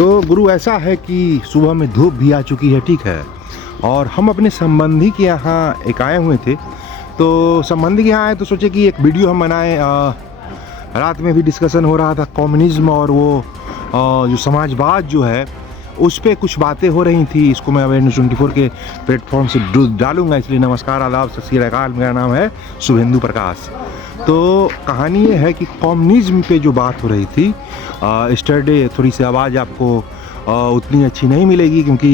तो गुरु ऐसा है कि सुबह में धूप भी आ चुकी है, ठीक है, और हम अपने संबंधी के यहाँ एक आए हुए थे। तो संबंधी के यहाँ आए तो सोचे कि एक वीडियो हम बनाएं। रात में भी डिस्कशन हो रहा था कम्युनिज्म और वो जो समाजवाद जो है उस पर कुछ बातें हो रही थी। इसको मैं अवेयरनेस 24 के प्लेटफॉर्म से डालूंगा, इसलिए नमस्कार, आदाब, सत श्री अकाल। मेरा नाम है शुभेंदु प्रकाश। तो कहानी ये है कि कम्युनिज्म पे जो बात हो रही थी यस्टरडे, थोड़ी सी आवाज़ आपको उतनी अच्छी नहीं मिलेगी क्योंकि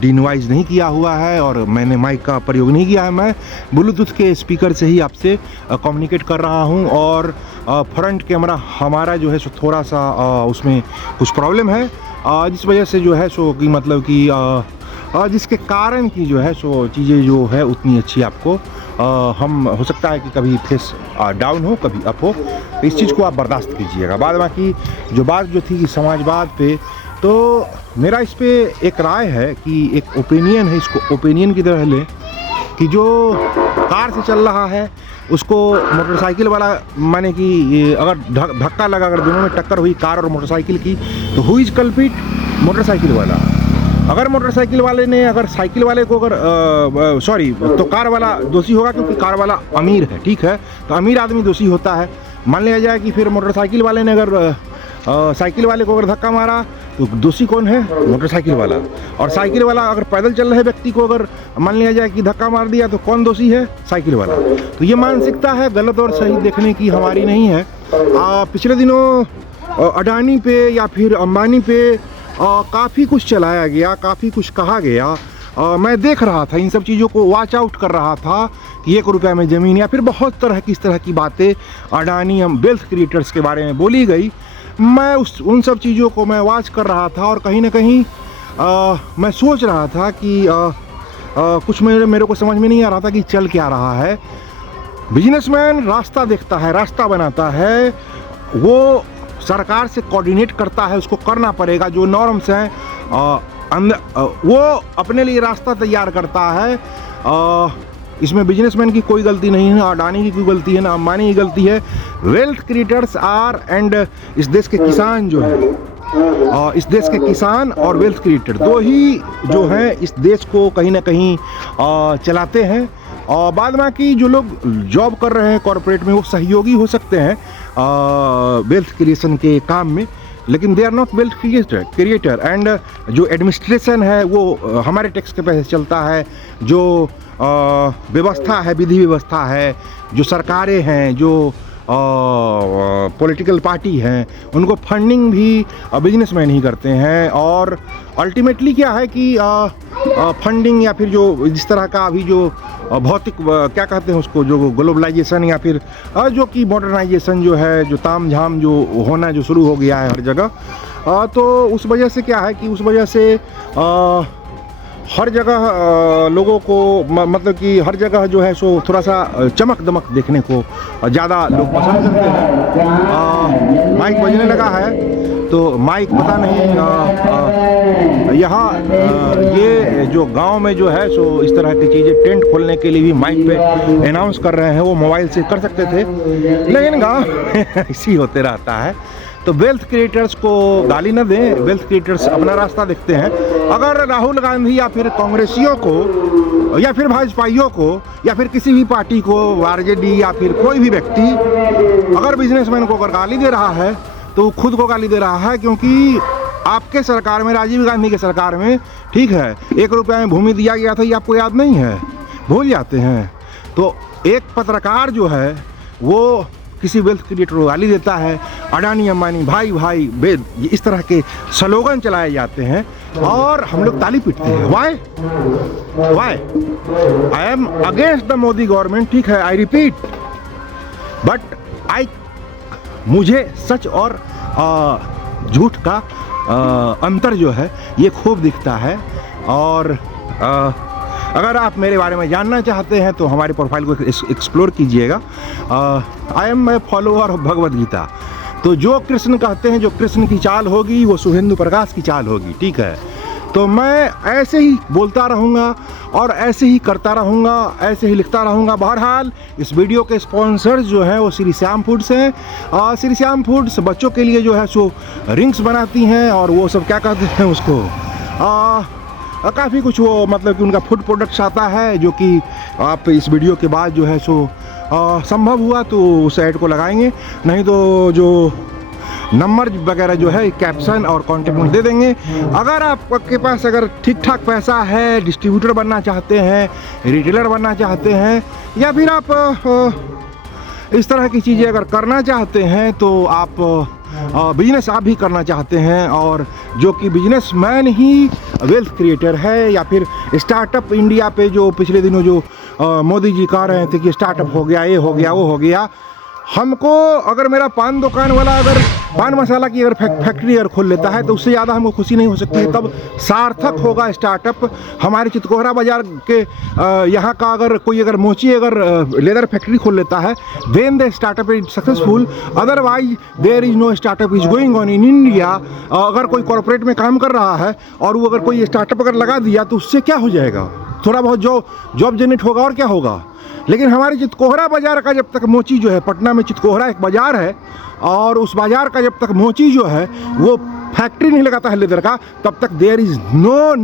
डिनवाइज नहीं किया हुआ है और मैंने माइक का प्रयोग नहीं किया है। मैं ब्लूटूथ के स्पीकर से ही आपसे कम्युनिकेट कर रहा हूं और फ्रंट कैमरा हमारा जो है सो थोड़ा सा उसमें कुछ प्रॉब्लम है, जिस वजह से जो है सो कि मतलब कि जिसके कारण की जो है सो चीज़ें जो है उतनी अच्छी आपको हम हो सकता है कि कभी फेस डाउन हो, कभी अप हो, तो इस चीज़ को आप बर्दाश्त कीजिएगा। बाद बाकी जो बात जो थी कि समाजवाद पे, तो मेरा इस पे एक राय है कि एक ओपिनियन है, इसको ओपिनियन की तरह लें कि जो कार से चल रहा है उसको मोटरसाइकिल वाला, माने कि अगर धक्का लगा, अगर दोनों में टक्कर हुई कार और मोटरसाइकिल की, तो हु इज कल्प्रिट? मोटरसाइकिल वाला। अगर मोटरसाइकिल वाले ने अगर साइकिल वाले को अगर सॉरी तो कार वाला दोषी होगा क्योंकि कार वाला अमीर है, ठीक है, तो अमीर आदमी दोषी होता है। मान लिया जाए कि फिर मोटरसाइकिल वाले ने अगर साइकिल वाले को अगर धक्का मारा तो दोषी कौन है? मोटरसाइकिल वाला। और साइकिल वाला अगर पैदल चल रहे व्यक्ति को अगर मान लिया जाए कि धक्का मार दिया तो कौन दोषी है? साइकिल वाला। तो ये मानसिकता है गलत और सही देखने की हमारी नहीं है। पिछले दिनों अडानी पे या फिर अंबानी पे काफ़ी कुछ चलाया गया, काफ़ी कुछ कहा गया। मैं देख रहा था, इन सब चीज़ों को वॉच आउट कर रहा था कि 1 रुपया में ज़मीन या फिर बहुत तरह की इस तरह की बातें अडानी वेल्थ क्रिएटर्स के बारे में बोली गई। मैं उन सब चीज़ों को मैं वॉच कर रहा था और कहीं ना कहीं मैं सोच रहा था कि कुछ मेरे को समझ में नहीं आ रहा था कि चल क्या रहा है। बिजनेसमैन रास्ता देखता है, रास्ता बनाता है, वो सरकार से कोऑर्डिनेट करता है, उसको करना पड़ेगा जो नॉर्म्स हैं, वो अपने लिए रास्ता तैयार करता है। इसमें बिजनेसमैन की कोई गलती नहीं है, अडानी की कोई गलती है ना अंबानी की गलती है। वेल्थ क्रिएटर्स आर एंड इस देश के किसान जो है, इस देश के किसान और वेल्थ क्रिएटर दो ही जो हैं इस देश को कहीं ना कहीं चलाते हैं। और बाद बाकी जो लोग जॉब कर रहे हैं कॉरपोरेट में वो सहयोगी हो सकते हैं वेल्थ क्रिएशन के काम में, लेकिन they are not wealth creator. And जो एडमिनिस्ट्रेशन है वो हमारे टैक्स के पैसे चलता है, जो व्यवस्था है, विधि व्यवस्था है, जो सरकारें हैं, जो पॉलिटिकल पार्टी हैं, उनको फंडिंग भी बिजनेसमैन ही करते हैं। और अल्टीमेटली क्या है कि फंडिंग या फिर जो जिस तरह का अभी जो भौतिक क्या कहते हैं उसको, जो ग्लोबलाइजेशन या फिर जो कि मॉडर्नाइजेशन जो है, जो ताम झाम जो होना जो शुरू हो गया है हर जगह, तो उस वजह से क्या है कि उस वजह से हर जगह लोगों को मतलब कि हर जगह जो है सो थोड़ा सा चमक दमक देखने को ज़्यादा लोग पसंद करते हैं। माइक बजने लगा है तो माइक पता नहीं यहाँ ये जो गांव में जो है सो इस तरह की चीज़ें टेंट खोलने के लिए भी माइक पे अनाउंस कर रहे हैं, वो मोबाइल से कर सकते थे, लेकिन गांव इसी होते रहता है। तो वेल्थ क्रिएटर्स को गाली न दें, वेल्थ क्रिएटर्स अपना रास्ता देखते हैं। अगर राहुल गांधी या फिर कांग्रेसियों को या फिर भाजपाइयों को या फिर किसी भी पार्टी को, आरजेडी या फिर कोई भी व्यक्ति अगर बिजनेसमैन को अगर गाली दे रहा है तो खुद को गाली दे रहा है, क्योंकि आपके सरकार में, राजीव गांधी के सरकार में, ठीक है, 1 रुपया में भूमि दिया गया था, ये आपको याद नहीं है, भूल जाते हैं। तो एक पत्रकार जो है वो किसी वेल्थ क्रिएटर को गाली देता है, अडानी अंबानी भाई भाई वेद, इस तरह के स्लोगन चलाए जाते हैं और हम लोग ताली पीटते हैं। Why I am against the Modi government, ठीक है, आई रिपीट, बट मुझे सच और झूठ का अंतर जो है ये खूब दिखता है। और अगर आप मेरे बारे में जानना चाहते हैं तो हमारे प्रोफाइल को एक्सप्लोर कीजिएगा। I am a follower of Bhagavad Gita. तो जो कृष्ण कहते हैं, जो कृष्ण की चाल होगी वो शुभेंदु प्रकाश की चाल होगी, ठीक है। तो मैं ऐसे ही बोलता रहूँगा और ऐसे ही करता रहूँगा, ऐसे ही लिखता रहूँगा। बहरहाल इस वीडियो के स्पॉन्सर्स जो हैं वो श्री श्याम फूड्स हैं। श्री श्याम फूड्स बच्चों के लिए जो है सो रिंग्स बनाती हैं और वो सब क्या कहते हैं उसको, काफ़ी कुछ वो मतलब कि उनका फूड प्रोडक्ट्स आता है, जो कि आप इस वीडियो के बाद जो है सो संभव हुआ तो उस ऐड को लगाएंगे, नहीं तो जो नंबर वगैरह जो है कैप्शन और कॉन्टेक्ट में दे देंगे। अगर आपके पास अगर ठीक ठाक पैसा है, डिस्ट्रीब्यूटर बनना चाहते हैं, रिटेलर बनना चाहते हैं, या फिर आप इस तरह की चीज़ें अगर करना चाहते हैं, तो आप बिजनेस आप भी करना चाहते हैं, और जो कि बिजनेसमैन ही वेल्थ क्रिएटर है, या फिर स्टार्टअप इंडिया पे जो पिछले दिनों जो मोदी जी कह रहे थे कि स्टार्टअप हो गया, ये हो गया, वो हो गया। हमको अगर मेरा पान दुकान वाला अगर पान मसाला की अगर फैक्ट्री अगर खोल लेता है तो उससे ज़्यादा हमको खुशी नहीं हो सकती है। तब सार्थक होगा स्टार्टअप। हमारे चितकोहरा बाज़ार के यहाँ का अगर कोई अगर मोची अगर लेदर फैक्ट्री खोल लेता है, then the startup is successful, otherwise there is no startup is going on in India. अगर कोई कॉर्पोरेट में काम कर रहा है और वो अगर कोई स्टार्टअप अगर लगा दिया तो उससे क्या हो जाएगा, थोड़ा बहुत जॉब जनरेट होगा और क्या होगा। लेकिन हमारे चितकोहरा बाज़ार का जब तक मोची जो है, पटना में चितकोहरा एक बाज़ार है, और उस बाज़ार का जब तक मोची जो है वो फैक्ट्री नहीं लगाता है लेदर का, तब तक देयर इज़ नो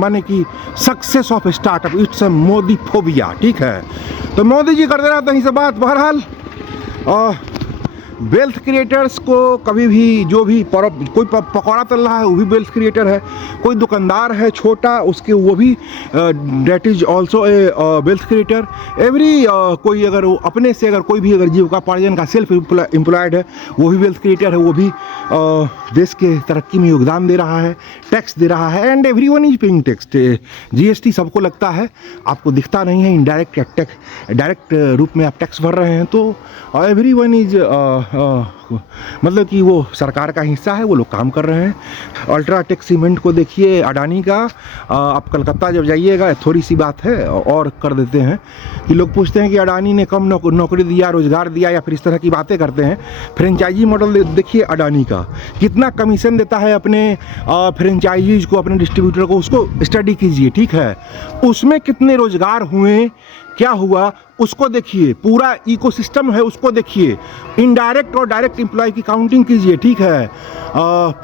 माने कि success of startup. It's a Modi phobia. ठीक है, तो मोदी जी करते रहते हैं ये सब बात। बहरहाल वेल्थ क्रिएटर्स को कभी भी जो भी कोई पकौड़ा तल रहा है वो भी वेल्थ क्रिएटर है, कोई दुकानदार है छोटा उसके वो भी that is also a wealth creator. Every कोई अगर वो अपने से अगर कोई भी अगर जीविकोपार्जन का सेल्फ एम्प्लॉयड है वो भी वेल्थ क्रिएटर है, वो भी देश के तरक्की में योगदान दे रहा है, टैक्स दे रहा है। And every one is paying tax. GST सबको लगता है, आपको दिखता नहीं है। इनडायरेक्ट टैक्स डायरेक्ट रूप में आप टैक्स भर रहे हैं, तो एवरी वन इज मतलब कि वो सरकार का हिस्सा है, वो लोग काम कर रहे हैं। अल्ट्राटेक सीमेंट को देखिए, अडानी का। आप कलकत्ता जब जाइएगा, थोड़ी सी बात है और कर देते हैं कि लोग पूछते हैं कि अडानी ने कम नौकरी दिया, रोज़गार दिया, या फिर इस तरह की बातें करते हैं। फ्रेंचाइजी मॉडल देखिए अडानी का, कितना कमीशन देता है अपने फ्रेंचाइजीज को, अपने डिस्ट्रीब्यूटर को, उसको स्टडी कीजिए। ठीक है, उसमें कितने रोज़गार हुए, क्या हुआ, उसको देखिए। पूरा इकोसिस्टम है, उसको देखिए। इनडायरेक्ट और डायरेक्ट एम्प्लॉय की काउंटिंग कीजिए। ठीक है,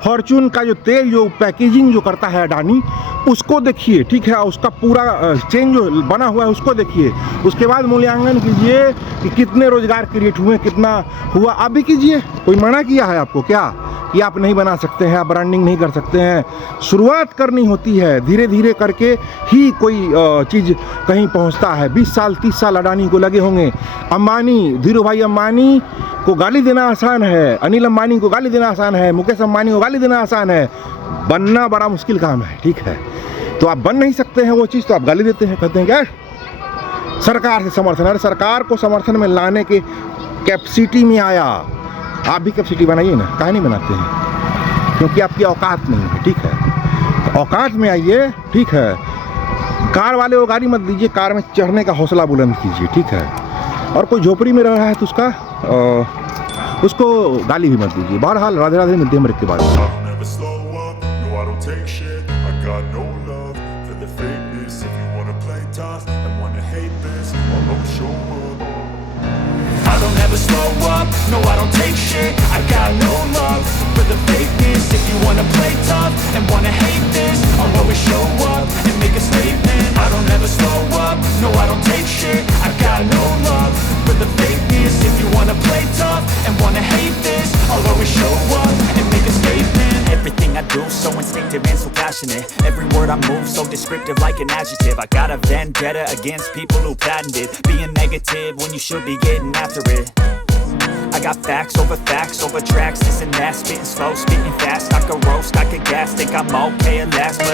फॉर्चून का जो तेल जो पैकेजिंग जो करता है अडानी, उसको देखिए। ठीक है, उसका पूरा चेन जो बना हुआ है उसको देखिए। उसके बाद मूल्यांकन कीजिए कि कितने रोजगार क्रिएट हुए, कितना हुआ, आप भी कीजिए। कोई मना किया है आपको क्या कि आप नहीं बना सकते हैं, आप ब्रांडिंग नहीं कर सकते हैं? शुरुआत करनी होती है, धीरे धीरे करके ही कोई चीज़ कहीं पहुंचता है। 20 साल 30 साल अडानी को लगे होंगे। अंबानी, धीरू भाई अंबानी को गाली देना आसान है, अनिल अंबानी को गाली देना आसान है, मुकेश अंबानी को गाली देना आसान है, बनना बड़ा मुश्किल काम है। ठीक है, तो आप बन नहीं सकते हैं वो चीज़, तो आप गाली देते हैं, कहते हैं क्या सरकार से समर्थन। अरे सरकार को समर्थन में लाने के कैपेसिटी में आया, आप भी कैपेसिटी बनाइए ना, काहे नहीं बनाते हैं? क्योंकि आपकी औकात नहीं है। ठीक है, तो औकात में आइए। ठीक है, कार वाले को गाड़ी मत दीजिए, कार में चढ़ने का हौसला बुलंद कीजिए। ठीक है, और कोई झोपड़ी में रह रहा है तो उसको गाली भी मत दीजिए। बहरहाल राधे राधे, मिलते हैं मृत्यु के बाद। I don't ever slow up, no I don't take shit. I got no love for the fakeness. If you wanna play tough and wanna hate this, I'll always show up and make a statement. I don't ever slow up, no I don't take shit. I got no love for the fakeness. If you wanna play tough and wanna hate this, I'll always show up and make a statement. Everything I do so instinctive and so passionate. Every word I move so descriptive like an adjective. I got a vendetta against people who patented being negative when you should be getting after it. I got facts over tracks, this and that. Spitting slow, spitting fast, I could roast, I could gas. Think I'm okay at last, but